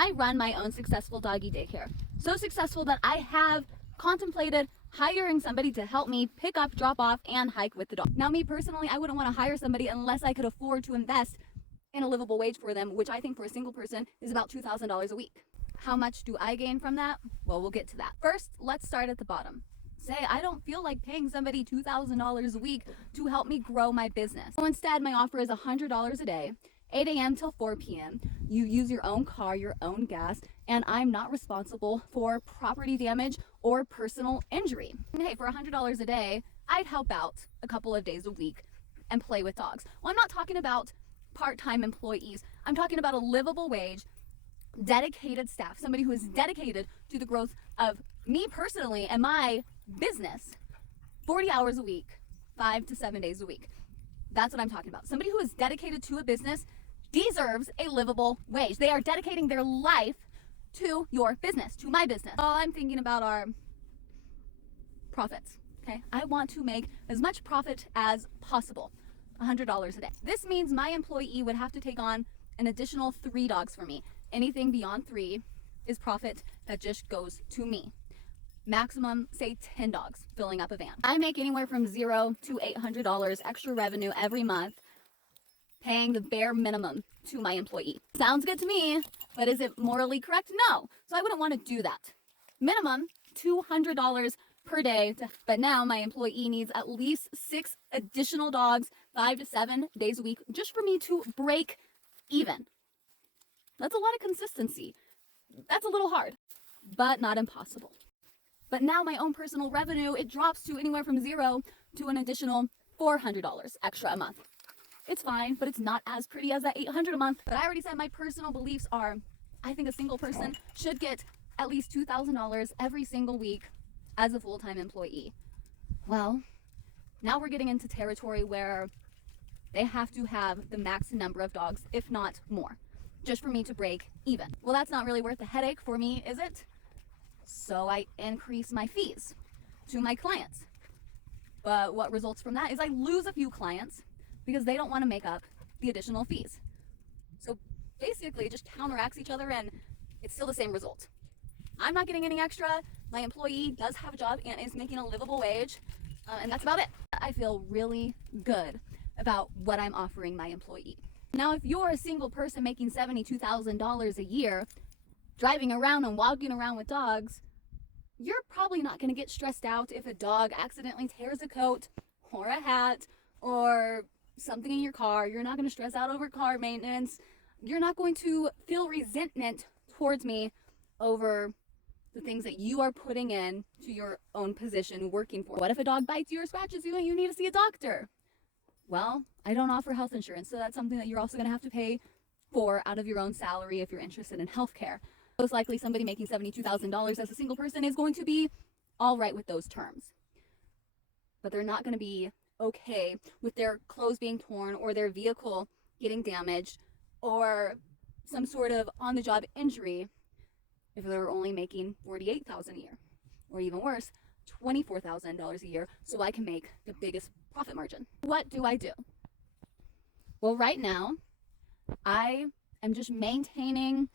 I run my own successful doggy daycare. So successful that I have contemplated hiring somebody to help me pick up, drop off, and hike with the dog. Now, me personally, I wouldn't want to hire somebody unless I could afford to invest in a livable wage for them, which I think for a single person is about $2,000 a week. How much do I gain from that? Well, we'll get to that. First, let's start at the bottom. Say I don't feel like paying somebody $2,000 a week to help me grow my business. So instead, my offer is $100 a day, 8 a.m. till 4 p.m. You use your own car, your own gas, and I'm not responsible for property damage or personal injury. And hey, for $100 a day, I'd help out a couple of days a week and play with dogs. Well, I'm not talking about part-time employees. I'm talking about a livable wage, dedicated staff, somebody who is dedicated to the growth of me personally and my business, 40 hours a week, 5 to 7 days a week. That's what I'm talking about. Somebody who is dedicated to a business deserves a livable wage. They are dedicating their life to your business, to my business. Oh, I'm thinking about our profits, okay? I want to make as much profit as possible, $100 a day. This means my employee would have to take on an additional 3 dogs for me. Anything beyond 3 is profit that just goes to me. Maximum, say 10 dogs filling up a van. I make anywhere from $0 to $800 extra revenue every month, paying the bare minimum to my employee. Sounds good to me, but is it morally correct? No. So I wouldn't want to do that. Minimum $200 per day, but now my employee needs at least 6 additional dogs, 5 to 7 days a week, just for me to break even. That's a lot of consistency. That's a little hard, but not impossible. But now my own personal revenue, it drops to anywhere from $0 to an additional $400 extra a month. It's fine, but it's not as pretty as that $800 a month. But I already said my personal beliefs are, I think a single person should get at least $2,000 every single week as a full-time employee. Well, now we're getting into territory where they have to have the max number of dogs, if not more, just for me to break even. Well, that's not really worth the headache for me, is it? So I increase my fees to my clients. But what results from that is I lose a few clients because they don't want to make up the additional fees. So basically it just counteracts each other and it's still the same result. I'm not getting any extra. My employee does have a job and is making a livable wage. And that's about it. I feel really good about what I'm offering my employee. Now, if you're a single person making $72,000 a year, driving around and walking around with dogs, you're probably not going to get stressed out if a dog accidentally tears a coat or a hat or something in your car. You're not going to stress out over car maintenance. You're not going to feel resentment towards me over the things that you are putting in to your own position working for. What if a dog bites you or scratches you and you need to see a doctor? Well, I don't offer health insurance, so that's something that you're also going to have to pay for out of your own salary if you're interested in healthcare. Most likely somebody making $72,000 as a single person is going to be all right with those terms. But they're not going to be okay with their clothes being torn or their vehicle getting damaged or some sort of on-the-job injury if they're only making $48,000 a year, or even worse, $24,000 a year, so I can make the biggest profit margin. What do I do? Well, right now, I am just maintaining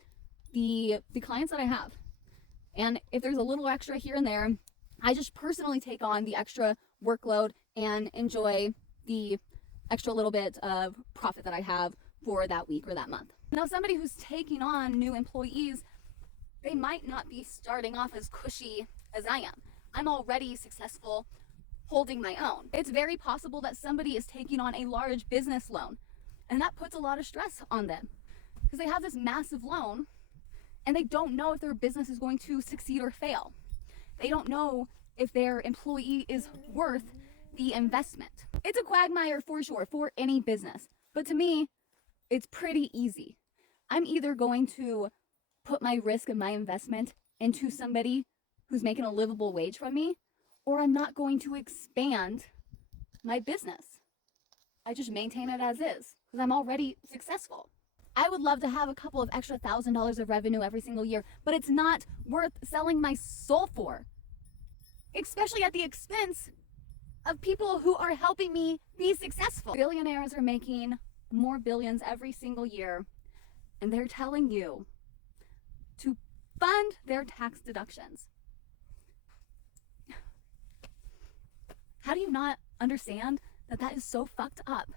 the clients that I have. And if there's a little extra here and there, I just personally take on the extra workload and enjoy the extra little bit of profit that I have for that week or that month. Now, somebody who's taking on new employees, they might not be starting off as cushy as I am. I'm already successful holding my own. It's very possible that somebody is taking on a large business loan, and that puts a lot of stress on them because they have this massive loan and they don't know if their business is going to succeed or fail. They don't know if their employee is worth the investment. It's a quagmire for sure for any business, but to me, it's pretty easy. I'm either going to put my risk of my investment into somebody who's making a livable wage from me, or I'm not going to expand my business. I just maintain it as is because I'm already successful. I would love to have a couple of extra $1,000 of revenue every single year, but it's not worth selling my soul for, especially at the expense of people who are helping me be successful. Billionaires are making more billions every single year, and they're telling you fund their tax deductions. How do you not understand that that is so fucked up?